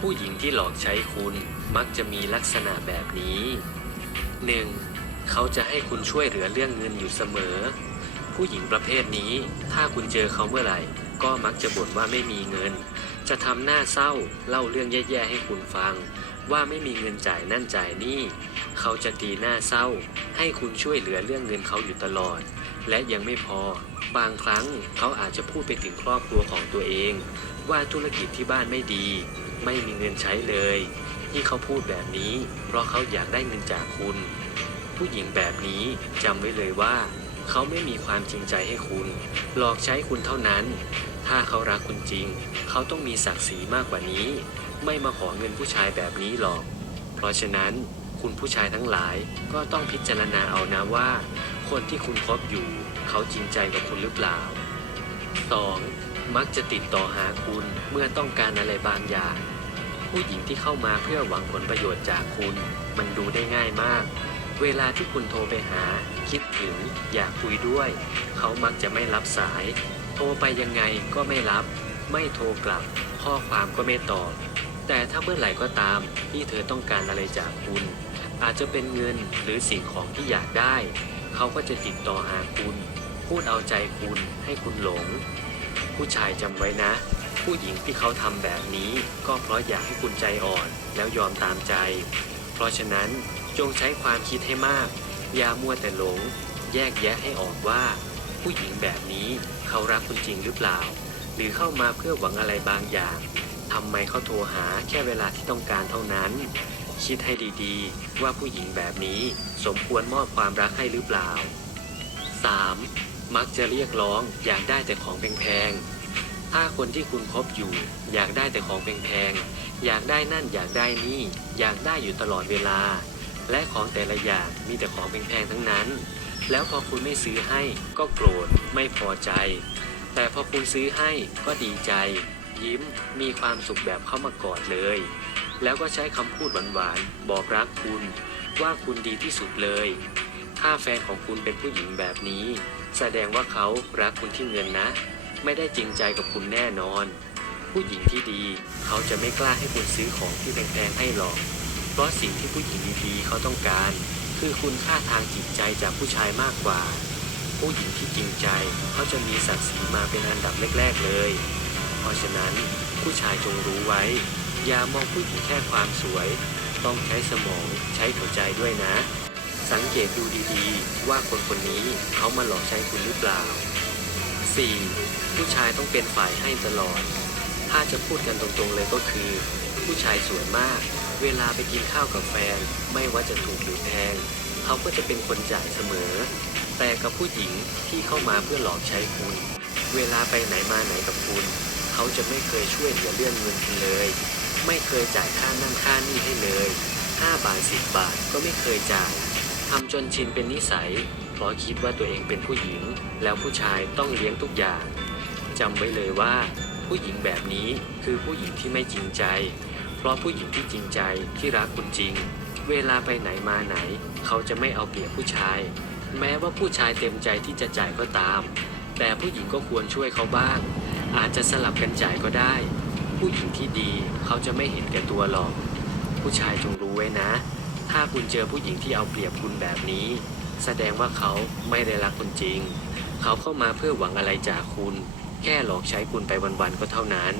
ผู้หญิงที่หลอกใช้คุณมักจะมีลักษณะแบบนี้ 1. เขาจะให้คุณช่วยเหลือเรื่องเงินอยู่เสมอ ผู้หญิงประเภทนี้ ถ้าคุณเจอเขาเมื่อไหร่ ก็มักจะบ่นว่าไม่มีเงิน จะทำหน้าเศร้าเล่าเรื่องแย่ๆให้คุณฟัง ว่าไม่มีเงินจ่ายนั่นจ่ายนี่ เขาจะตีหน้าเศร้า ให้คุณช่วยเหลือเรื่องเงินเขาอยู่ตลอด และยังไม่พอ บางครั้งเขาอาจจะพูดไปถึงครอบครัวของตัวเอง ว่าธุรกิจที่บ้านไม่ดี ไม่มีเงินใช้เลย ที่เขาพูดแบบนี้ เพราะเขาอยากได้เงินจากคุณ ผู้หญิงแบบนี้จำไว้เลยว่า เขาไม่มีความจริงใจให้คุณ หลอกใช้คุณเท่านั้น ถ้าเขารักคุณจริง เขาต้องมีศักดิ์ศรีมากกว่านี้ ไม่มาขอเงินผู้ชายแบบนี้หรอก เพราะฉะนั้นคุณผู้ชายทั้งหลายก็ต้องพิจารณาเอานะว่า คนที่คุณคบอยู่ เขาจริงใจกับคุณหรือเปล่า 2. มักจะติดต่อหาคุณเมื่อต้องการอะไรบางอย่าง ผู้หญิงที่เข้ามาเพื่อหวังผลประโยชน์จากคุณ มันดูได้ง่ายมาก เวลาที่คุณโทรไปหา คิดถึง อยากคุยด้วย เขามักจะไม่รับสาย โทรไปยังไงก็ไม่รับ ไม่โทรกลับ ข้อความก็ไม่ตอบ แต่ถ้าเมื่อไหร่ก็ตามที่เธอต้องการอะไรจากคุณ อาจจะเป็นเงินหรือสิ่งของที่อยากได้ เขาก็จะติดต่อหาคุณ พูดเอาใจคุณให้คุณหลง ผู้ชายจำไว้นะ ผู้หญิงที่เขาทำแบบนี้ ก็เพราะอยากให้คุณใจอ่อนแล้วยอมตามใจ เพราะฉะนั้นจงใช้ความคิดให้มาก อย่ามัวแต่หลง แยกแยะให้ออกว่า ผู้หญิงแบบนี้เขารักคุณจริงหรือเปล่า หรือเข้ามาเพื่อหวังอะไรบางอย่างทำไมเขาโทรหาแค่เวลาที่ต้องการเท่านั้น คิดให้ดีๆ ว่าผู้หญิงแบบนี้สมควรมอบความรักให้หรือเปล่า 3. มักจะเรียกร้อง อยากได้แต่ของแพงๆ ถ้าคนที่คุณคบอยู่ อยากได้แต่ของแพงๆ อยากได้นั่นอยากได้นี่ อยากได้อยู่ตลอดเวลา และของแต่ละอย่างมีแต่ของแพงๆทั้งนั้น แล้วพอคุณไม่ซื้อให้ก็โกรธไม่พอใจ แต่พอคุณซื้อให้ก็ดีใจ ยิ้มมีความสุขแบบเข้ามากอดเลย แล้วก็ใช้คำพูดหวานๆบอกรักคุณว่าคุณดีที่สุดเลย ถ้าแฟนของคุณเป็นผู้หญิงแบบนี้ แสดงว่าเขารักคุณที่เงินนะ ไม่ได้จริงใจกับคุณแน่นอน ผู้หญิงที่ดี เขาจะไม่กล้าให้คุณซื้อของที่แพงๆให้หรอก เพราะสิ่งที่ผู้หญิงดีๆเขาต้องการ คือคุณค่าทางจิตใจจากผู้ชายมากกว่า ผู้หญิงที่จริงใจ เขาจะมีศักดิ์ศรีมาเป็นอันดับแรกๆเลย เพราะฉะนั้นผู้ชายจงรู้ไว้ อย่ามองผู้หญิงแค่ความสวย ต้องใช้สมองใช้หัวใจด้วยนะ สังเกตดูดีๆ ว่าคนคนนี้เขามาหลอกใช้คุณหรือเปล่า 4. ผู้ชายต้องเป็นฝ่ายให้ตลอด ถ้าจะพูดกันตรงๆเลยก็คือ ผู้ชายส่วนมาก เวลาไปกินข้าวกับแฟน ไม่ว่าจะถูกหรือแพง เขาก็จะเป็นคนจ่ายเสมอ แต่กับผู้หญิงที่เข้ามาเพื่อหลอกใช้คุณ เวลาไปไหนมาไหนกับคุณ เขาจะไม่เคยช่วยเหลือเรื่องเงินคุณเลย ไม่เคยจ่ายค่านั่นค่านี่ให้เลย 5 บาท 10 บาทก็ไม่เคยจ่าย ทำจนชินเป็นนิสัย เพราะคิดว่าตัวเองเป็นผู้หญิง แล้วผู้ชายต้องเลี้ยงทุกอย่างจำไว้เลยว่า ผู้หญิงแบบนี้คือผู้หญิงที่ไม่จริงใจ เพราะผู้หญิงที่จริงใจที่รักคุณจริง เวลาไปไหนมาไหน เขาจะไม่เอาเปรียบผู้ชาย แม้ว่าผู้ชายเต็มใจที่จะจ่ายก็ตาม แต่ผู้หญิงก็ควรช่วยเขาบ้าง อาจจะสลับกันจ่ายก็ได้ ผู้หญิงที่ดีเขาจะไม่เห็นแก่ตัวหรอก ผู้ชายจงรู้ไว้นะ ถ้าคุณเจอผู้หญิงที่เอาเปรียบคุณแบบนี้ แสดงว่าเขาไม่ได้รักคุณจริง เขาเข้ามาเพื่อหวังอะไรจากคุณ แค่หลอกใช้คุณไปวันๆก็เท่านั้น